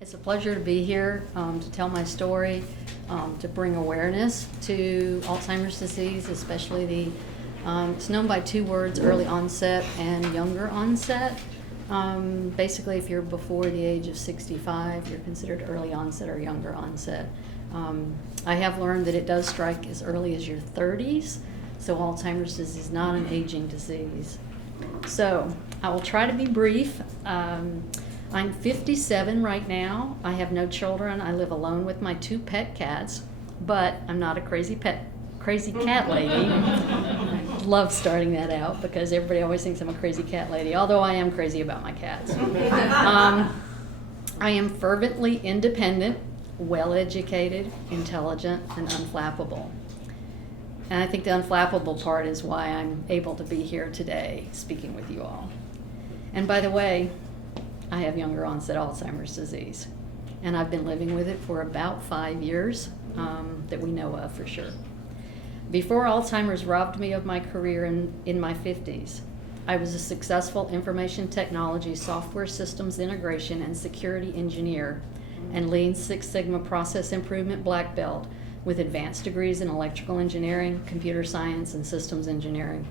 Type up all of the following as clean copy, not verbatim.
It's a pleasure to be here to tell my story, to bring awareness to Alzheimer's disease, especially it's known by two words, early onset and younger onset. Basically, if you're before the age of 65, you're considered early onset or younger onset. I have learned that it does strike as early as your 30s, so Alzheimer's disease is not an aging disease. So I will try to be brief. I'm 57 right now. I have no children. I live alone with my two pet cats, but I'm not a crazy cat lady. I love starting that out because everybody always thinks I'm a crazy cat lady, although I am crazy about my cats. I am fervently independent, well-educated, intelligent, and unflappable. And I think the unflappable part is why I'm able to be here today speaking with you all. And by the way, I have younger onset Alzheimer's disease, and I've been living with it for about 5 years that we know of for sure. Before Alzheimer's robbed me of my career in my 50s, I was a successful information technology, software systems integration, and security engineer and Lean Six Sigma process improvement black belt with advanced degrees in electrical engineering, computer science, and systems engineering.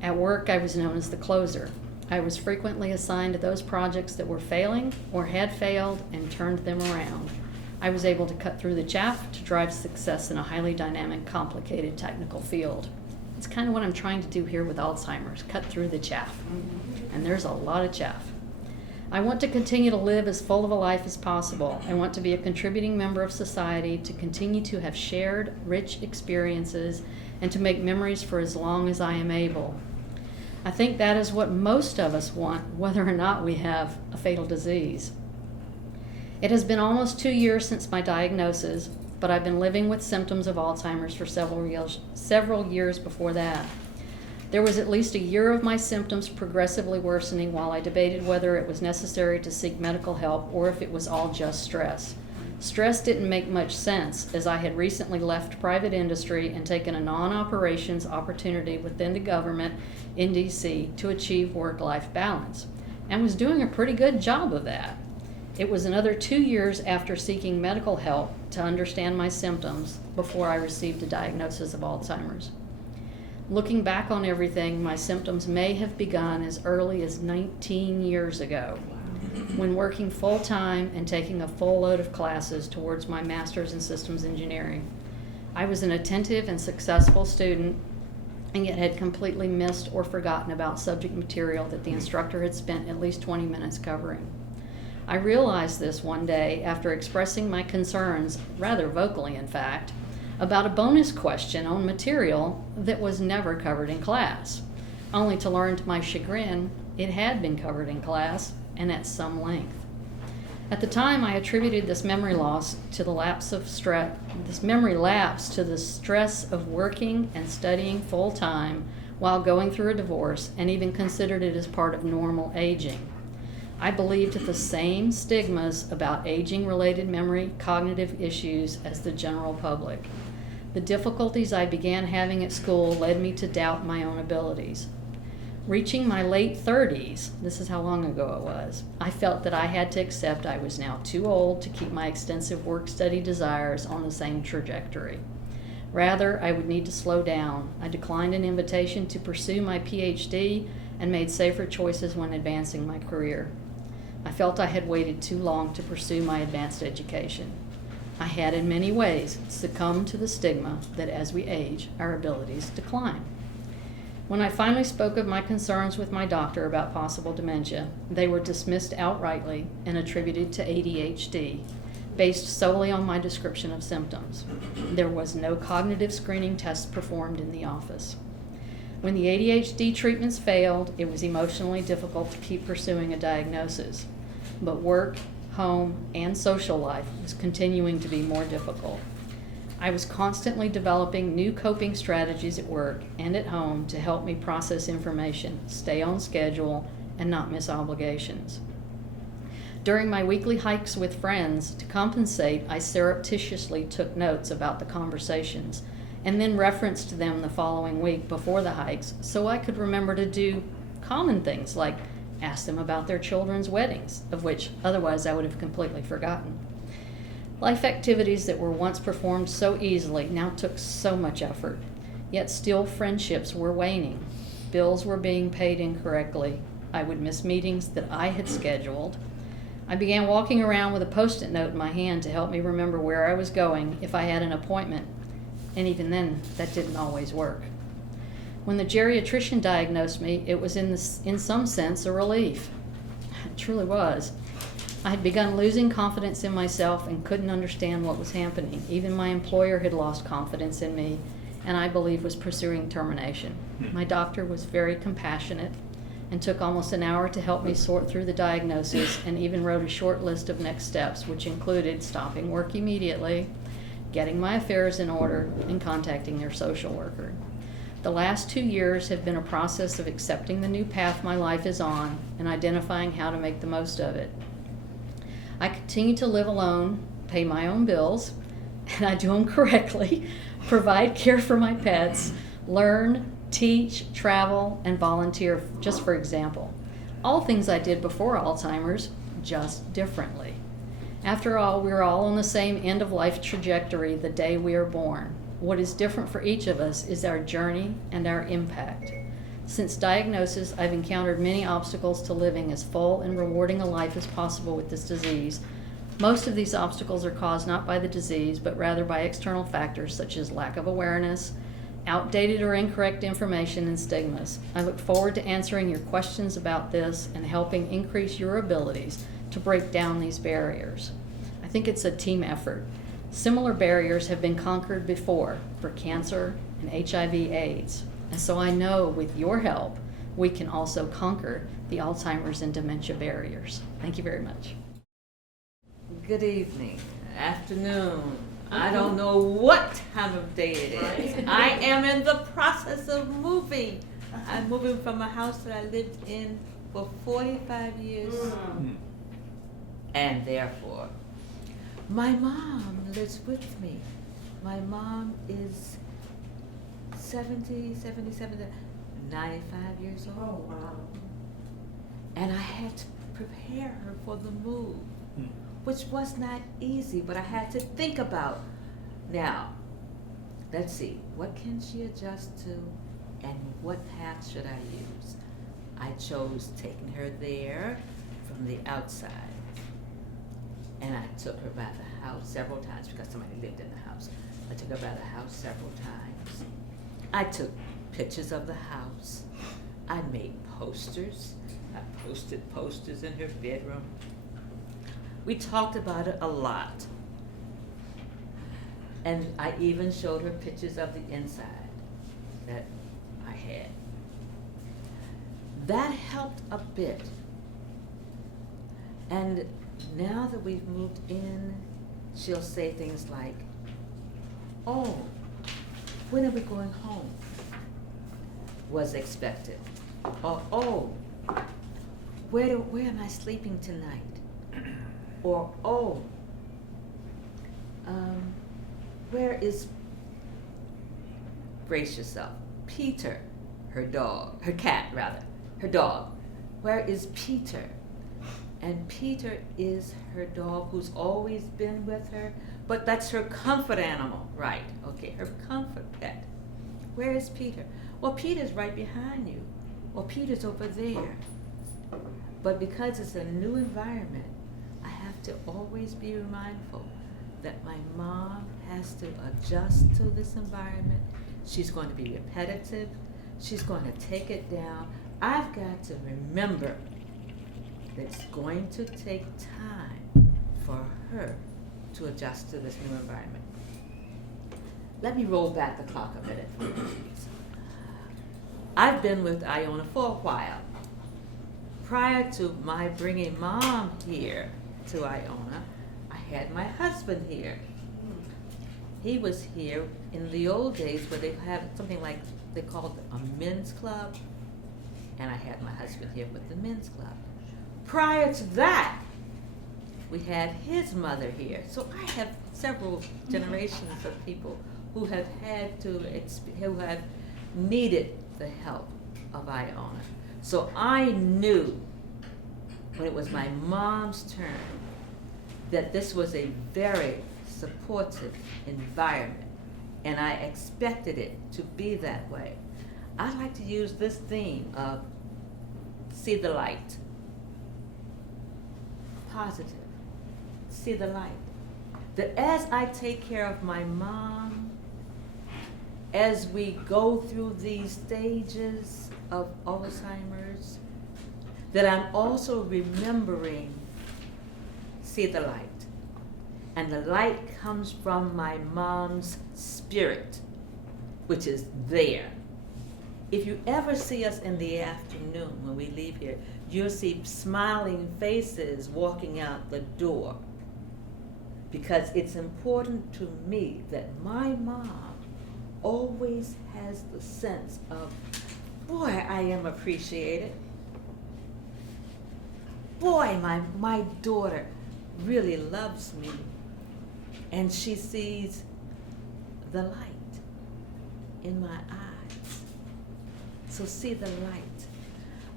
At work, I was known as the closer. I was frequently assigned to those projects that were failing or had failed and turned them around. I was able to cut through the chaff to drive success in a highly dynamic, complicated technical field. It's kind of what I'm trying to do here with Alzheimer's, cut through the chaff. And there's a lot of chaff. I want to continue to live as full of a life as possible. I want to be a contributing member of society, to continue to have shared, rich experiences, and to make memories for as long as I am able. I think that is what most of us want, whether or not we have a fatal disease. It has been almost 2 years since my diagnosis, but I've been living with symptoms of Alzheimer's for several years before that. There was at least a year of my symptoms progressively worsening while I debated whether it was necessary to seek medical help or if it was all just stress. Stress didn't make much sense, as I had recently left private industry and taken a non-operations opportunity within the government in DC to achieve work-life balance, and was doing a pretty good job of that. It was another 2 years after seeking medical help to understand my symptoms before I received a diagnosis of Alzheimer's. Looking back on everything, my symptoms may have begun as early as 19 years ago, when working full-time and taking a full load of classes towards my master's in systems engineering. I was an attentive and successful student, and yet had completely missed or forgotten about subject material that the instructor had spent at least 20 minutes covering. I realized this one day after expressing my concerns, rather vocally in fact, about a bonus question on material that was never covered in class, only to learn to my chagrin it had been covered in class and at some length. At the time, I attributed this memory lapse to the stress of working and studying full-time while going through a divorce, and even considered it as part of normal aging. I believed the same stigmas about aging-related memory cognitive issues as the general public. The difficulties I began having at school led me to doubt my own abilities. Reaching my late 30s, this is how long ago it was, I felt that I had to accept I was now too old to keep my extensive work-study desires on the same trajectory. Rather, I would need to slow down. I declined an invitation to pursue my PhD and made safer choices when advancing my career. I felt I had waited too long to pursue my advanced education. I had in many ways succumbed to the stigma that as we age, our abilities decline. When I finally spoke of my concerns with my doctor about possible dementia, they were dismissed outrightly and attributed to ADHD, based solely on my description of symptoms. There was no cognitive screening test performed in the office. When the ADHD treatments failed, it was emotionally difficult to keep pursuing a diagnosis, but work, home, and social life was continuing to be more difficult. I was constantly developing new coping strategies at work and at home to help me process information, stay on schedule, and not miss obligations. During my weekly hikes with friends, to compensate, I surreptitiously took notes about the conversations and then referenced them the following week before the hikes so I could remember to do common things like asked them about their children's weddings, of which otherwise I would have completely forgotten. Life activities that were once performed so easily now took so much effort, yet still friendships were waning. Bills were being paid incorrectly. I would miss meetings that I had scheduled. I began walking around with a Post-it note in my hand to help me remember where I was going if I had an appointment, and even then, that didn't always work. When the geriatrician diagnosed me, it was in some sense a relief. It truly was. I had begun losing confidence in myself and couldn't understand what was happening. Even my employer had lost confidence in me, and I believe was pursuing termination. My doctor was very compassionate and took almost an hour to help me sort through the diagnosis, and even wrote a short list of next steps, which included stopping work immediately, getting my affairs in order, and contacting their social worker. The last 2 years have been a process of accepting the new path my life is on and identifying how to make the most of it. I continue to live alone, pay my own bills, and I do them correctly, provide care for my pets, learn, teach, travel, and volunteer, just for example. All things I did before Alzheimer's, just differently. After all, we're all on the same end-of-life trajectory the day we are born. What is different for each of us is our journey and our impact. Since diagnosis, I've encountered many obstacles to living as full and rewarding a life as possible with this disease. Most of these obstacles are caused not by the disease, but rather by external factors such as lack of awareness, outdated or incorrect information, and stigmas. I look forward to answering your questions about this and helping increase your abilities to break down these barriers. I think it's a team effort. Similar barriers have been conquered before for cancer and HIV/AIDS. And so I know with your help, we can also conquer the Alzheimer's and dementia barriers. Thank you very much. Good evening, afternoon. I don't know what time of day it is. I am in the process of moving. I'm moving from a house that I lived in for 45 years. And therefore, my mom lives with me. My mom is 77, 95 years old. Oh, wow. And I had to prepare her for the move, which was not easy, but I had to think about, now, let's see, what can she adjust to and what path should I use? I chose taking her there from the outside. And I took her by the house several times because somebody lived in the house. I took her by the house several times. I took pictures of the house. I made posters. I posted posters in her bedroom. We talked about it a lot. And I even showed her pictures of the inside that I had. That helped a bit. And now that we've moved in, she'll say things like, oh, when are we going home? Was expected. Or, oh, where am I sleeping tonight? Or, oh, where is, brace yourself, Peter, her dog. Where is Peter? And Peter is her dog who's always been with her, but that's her comfort animal, right? Okay, her comfort pet. Where is Peter? Well, Peter's right behind you. Well, Peter's over there. But because it's a new environment, I have to always be mindful that my mom has to adjust to this environment. She's going to be repetitive. She's going to take it down. I've got to remember that it's going to take time for her to adjust to this new environment. Let me roll back the clock a minute. I've been with Iona for a while. Prior to my bringing Mom here to Iona, I had my husband here. He was here in the old days where they had something like they called a men's club, and I had my husband here with the men's club. Prior to that, we had his mother here. So I have several generations of people who have who have needed the help of Iona. So I knew when it was my mom's turn, that this was a very supportive environment, and I expected it to be that way. I like to use this theme of see the light. Positive. See the light. That as I take care of my mom, as we go through these stages of Alzheimer's, that I'm also remembering, see the light. And the light comes from my mom's spirit, which is there. If you ever see us in the afternoon when we leave here, you'll see smiling faces walking out the door. Because it's important to me that my mom always has the sense of, boy, I am appreciated. Boy, my daughter really loves me. And she sees the light in my eyes. So see the light.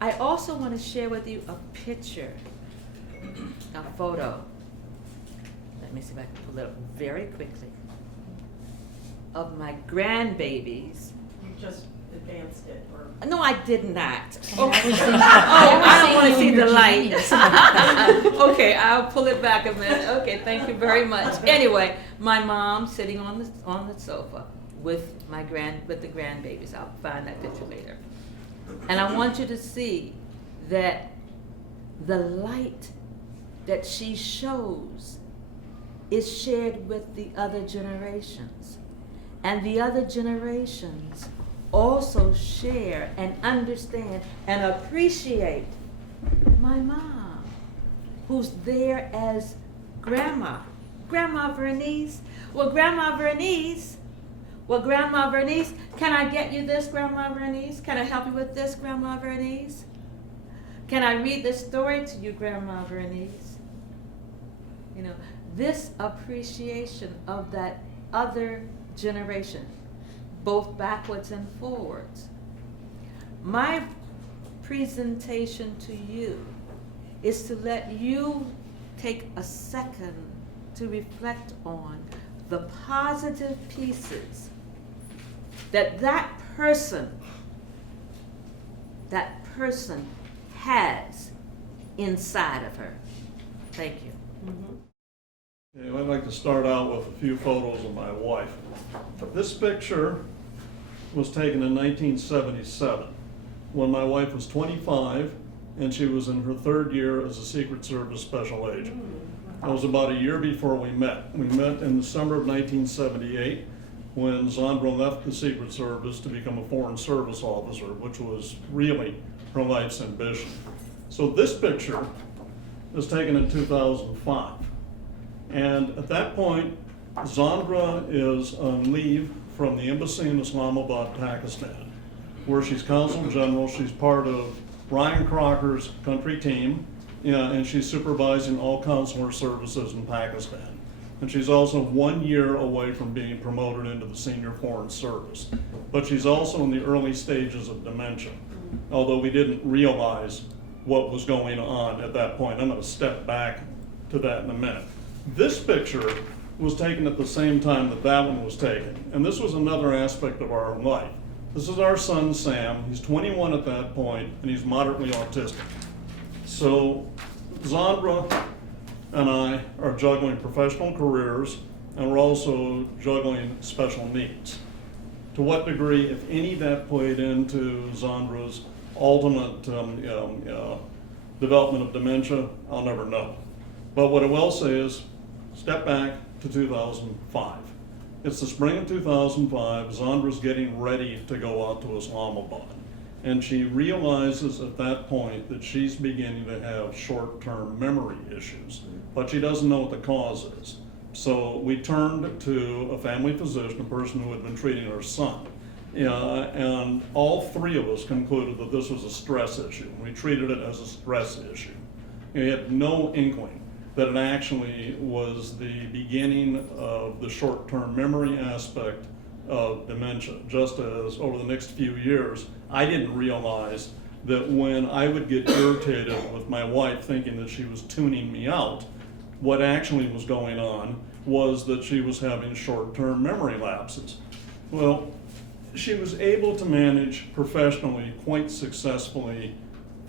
I also want to share with you a picture, a photo. Let me see if I can pull it up very quickly. Of my grandbabies. You just advanced it, or? No, I did not. And Oh, I was I don't want to see thinking the you were light. genius. Okay, I'll pull it back a minute. Okay, thank you very much. Anyway, my mom sitting on the sofa with the grandbabies. I'll find that picture later. And I want you to see that the light that she shows is shared with the other generations. And the other generations also share and understand and appreciate my mom, who's there as Grandma Vernice. Well, Grandma Vernice, can I get you this, Grandma Vernice? Can I help you with this, Grandma Vernice? Can I read this story to you, Grandma Vernice? You know, this appreciation of that other generation, both backwards and forwards. My presentation to you is to let you take a second to reflect on the positive pieces that person has inside of her. Thank you. Mm-hmm. Okay, I'd like to start out with a few photos of my wife. This picture was taken in 1977 when my wife was 25 and she was in her third year as a Secret Service special agent. That was about a year before we met. We met in the summer of 1978 when Zandra left the Secret Service to become a Foreign Service officer, which was really her life's ambition. So this picture was taken in 2005. And at that point, Zandra is on leave from the embassy in Islamabad, Pakistan, where she's consul general. She's part of Ryan Crocker's country team, and she's supervising all consular services in Pakistan. And she's also 1 year away from being promoted into the senior foreign service. But she's also in the early stages of dementia, although we didn't realize what was going on at that point. I'm going to step back to that in a minute. This picture was taken at the same time that one was taken. And this was another aspect of our life. This is our son, Sam. He's 21 at that point, and he's moderately autistic. So Zandra and I are juggling professional careers, and we're also juggling special needs. To what degree, if any, that played into Zandra's ultimate development of dementia, I'll never know. But what I will say is, step back to 2005. It's the spring of 2005, Zandra's getting ready to go out to Islamabad. And she realizes at that point that she's beginning to have short-term memory issues, but she doesn't know what the cause is. So we turned to a family physician, a person who had been treating her son. And all three of us concluded that this was a stress issue. We treated it as a stress issue. We had no inkling that it actually was the beginning of the short-term memory aspect of dementia. Just as over the next few years, I didn't realize that when I would get irritated with my wife thinking that she was tuning me out, what actually was going on was that she was having short-term memory lapses. Well, she was able to manage professionally quite successfully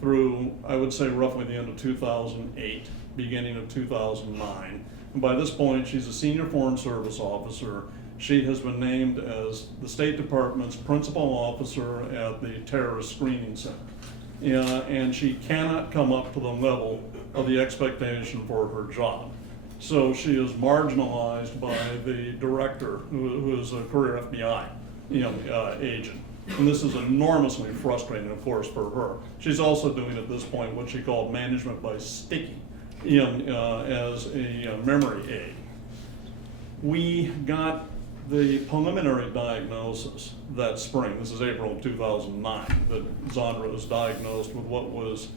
through, I would say, roughly the end of 2008, beginning of 2009. And by this point, she's a senior foreign service officer. She has been named as the State Department's principal officer at the Terrorist Screening Center. And she cannot come up to the level of the expectation for her job. So she is marginalized by the director, who is a career FBI agent. And this is enormously frustrating, of course, for her. She's also doing at this point what she called management by sticky, as a memory aid. We got the preliminary diagnosis that spring, this is April of 2009, that Zandra was diagnosed with what was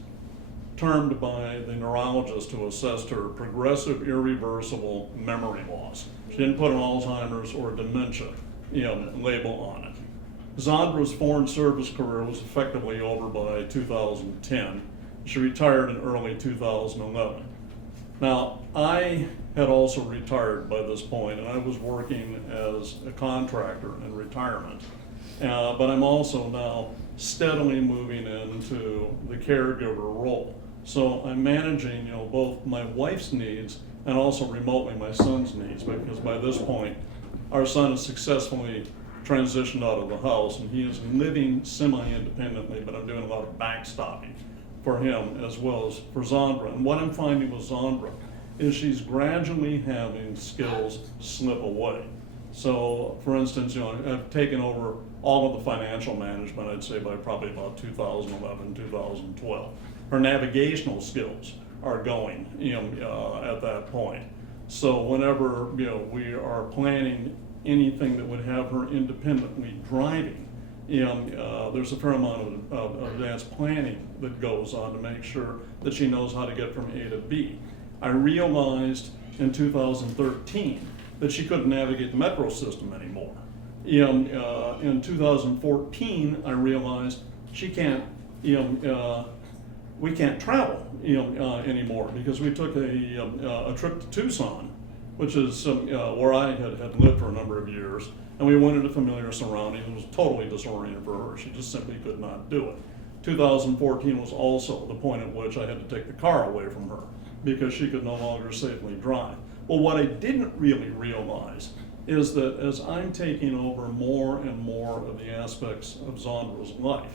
termed by the neurologist who assessed her progressive irreversible memory loss. She didn't put an Alzheimer's or dementia label on it. Zandra's foreign service career was effectively over by 2010. She retired in early 2011. Now, I had also retired by this point, and I was working as a contractor in retirement. But I'm also now steadily moving into the caregiver role. So I'm managing, both my wife's needs and also remotely my son's needs, because by this point, our son has successfully transitioned out of the house and he is living semi-independently, but I'm doing a lot of backstopping for him as well as for Zandra. And what I'm finding with Zandra is she's gradually having skills slip away. So, for instance, I've taken over all of the financial management, I'd say by probably about 2011, 2012. Her navigational skills are going, at that point. So whenever, we are planning anything that would have her independently driving, there's a fair amount of advanced planning that goes on to make sure that she knows how to get from A to B. I realized in 2013 that she couldn't navigate the metro system anymore. In 2014, I realized she can't, we can't travel anymore, because we took a trip to Tucson, which is where I had lived for a number of years, and we went into familiar surroundings. It was totally disorienting for her. She just simply could not do it. 2014 was also the point at which I had to take the car away from her because she could no longer safely drive. Well, what I didn't really realize is that as I'm taking over more and more of the aspects of Zandra's life,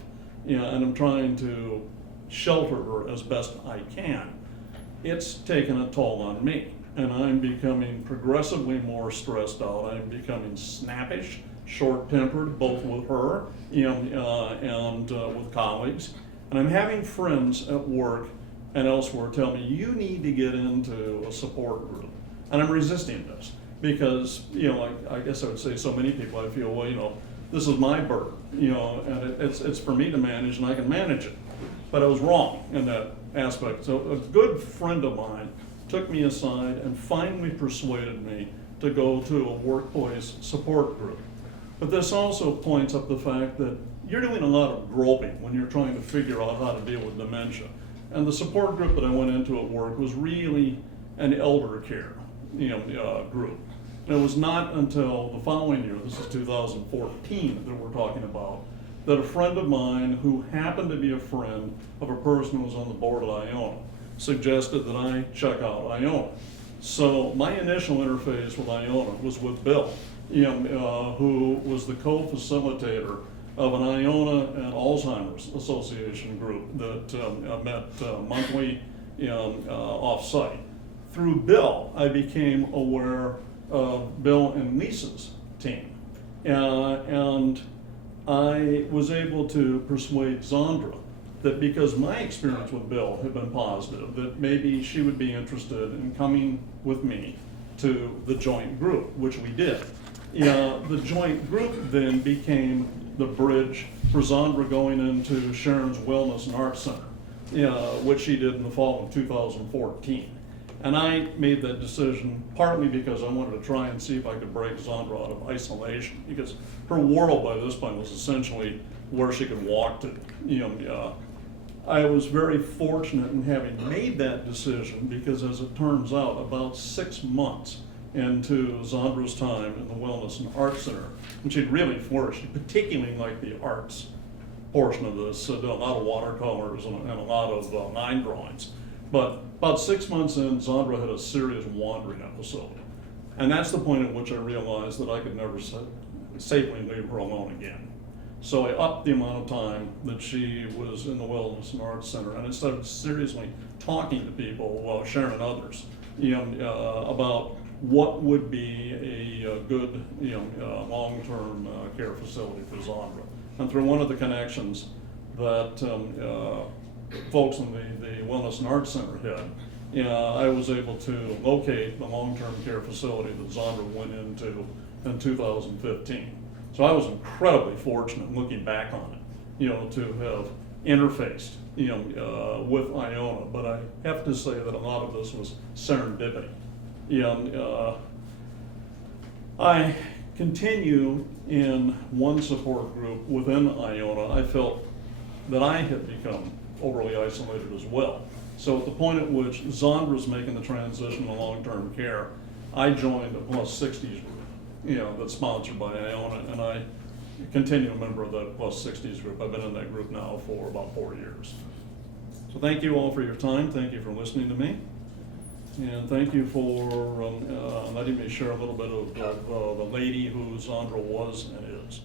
and I'm trying to shelter her as best I can, it's taken a toll on me. And I'm becoming progressively more stressed out. I'm becoming snappish, short-tempered, both with her and with colleagues. And I'm having friends at work and elsewhere tell me, you need to get into a support group. And I'm resisting this because, I guess I would say so many people, I feel, well, this is my burden, and it's for me to manage and I can manage it. But I was wrong in that aspect. So a good friend of mine took me aside and finally persuaded me to go to a workplace support group. But this also points up the fact that you're doing a lot of groping when you're trying to figure out how to deal with dementia. And the support group that I went into at work was really an elder care group. And it was not until the following year, this is 2014 that we're talking about, that a friend of mine who happened to be a friend of a person who was on the board at Iona suggested that I check out Iona. So my initial interface with Iona was with Bill, who was the co-facilitator of an Iona and Alzheimer's Association group that met monthly off-site. Through Bill, I became aware of Bill and Lisa's team. And I was able to persuade Zandra that because my experience with Bill had been positive, that maybe she would be interested in coming with me to the joint group, which we did. The joint group then became the bridge for Zandra going into Sharon's Wellness and Arts Center, which she did in the fall of 2014. And I made that decision partly because I wanted to try and see if I could break Zandra out of isolation, because her world by this point was essentially where she could walk to, I was very fortunate in having made that decision because, as it turns out, about 6 months into Zondra's time in the Wellness and Arts Center, and she'd really flourished, particularly like the arts portion of this, did a lot of watercolors and a lot of line drawings. But about 6 months in, Zondra had a serious wandering episode. And that's the point at which I realized that I could never safely leave her alone again. So I upped the amount of time that she was in the Wellness and Arts Center, and I started seriously talking to people, Sharon and others, about what would be a good, long-term care facility for Zondra. And through one of the connections that folks in the Wellness and Arts Center had, I was able to locate the long-term care facility that Zondra went into in 2015. So I was incredibly fortunate looking back on it, to have interfaced, with Iona. But I have to say that a lot of this was serendipity. I continue in one support group within Iona. I felt that I had become overly isolated as well. So at the point at which Zondra's making the transition to long-term care, I joined a plus 60s group, that's sponsored by Iona, and I continue a member of that plus 60s group. I've been in that group now for about 4 years. So thank you all for your time. Thank you for listening to me. And thank you for letting me share a little bit of the lady who Zondra was and is.